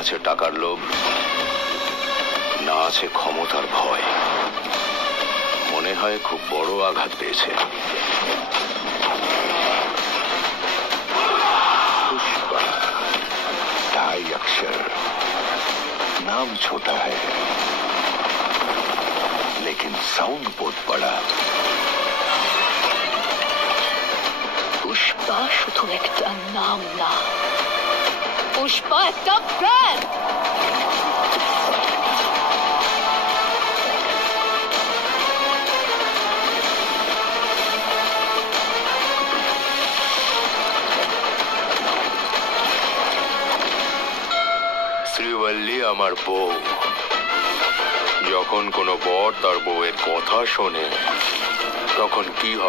আছে টাকার লোভ, না আছে ক্ষমতার ভয়। মনে হয় খুব বড় আঘাত পেয়েছে। पुष्पा 2.5 अक्षर, नाम छोटा है लेकिन साउंड बहुत बड़ा। পুষ্পা শুধু একটা নাম না, পুষ্পা একটা ব্র্যান্ড। শ্রীবল্লী আমার বউ। যখন কোনো বর তার বউয়ের কথা শোনে তখন কি হয়?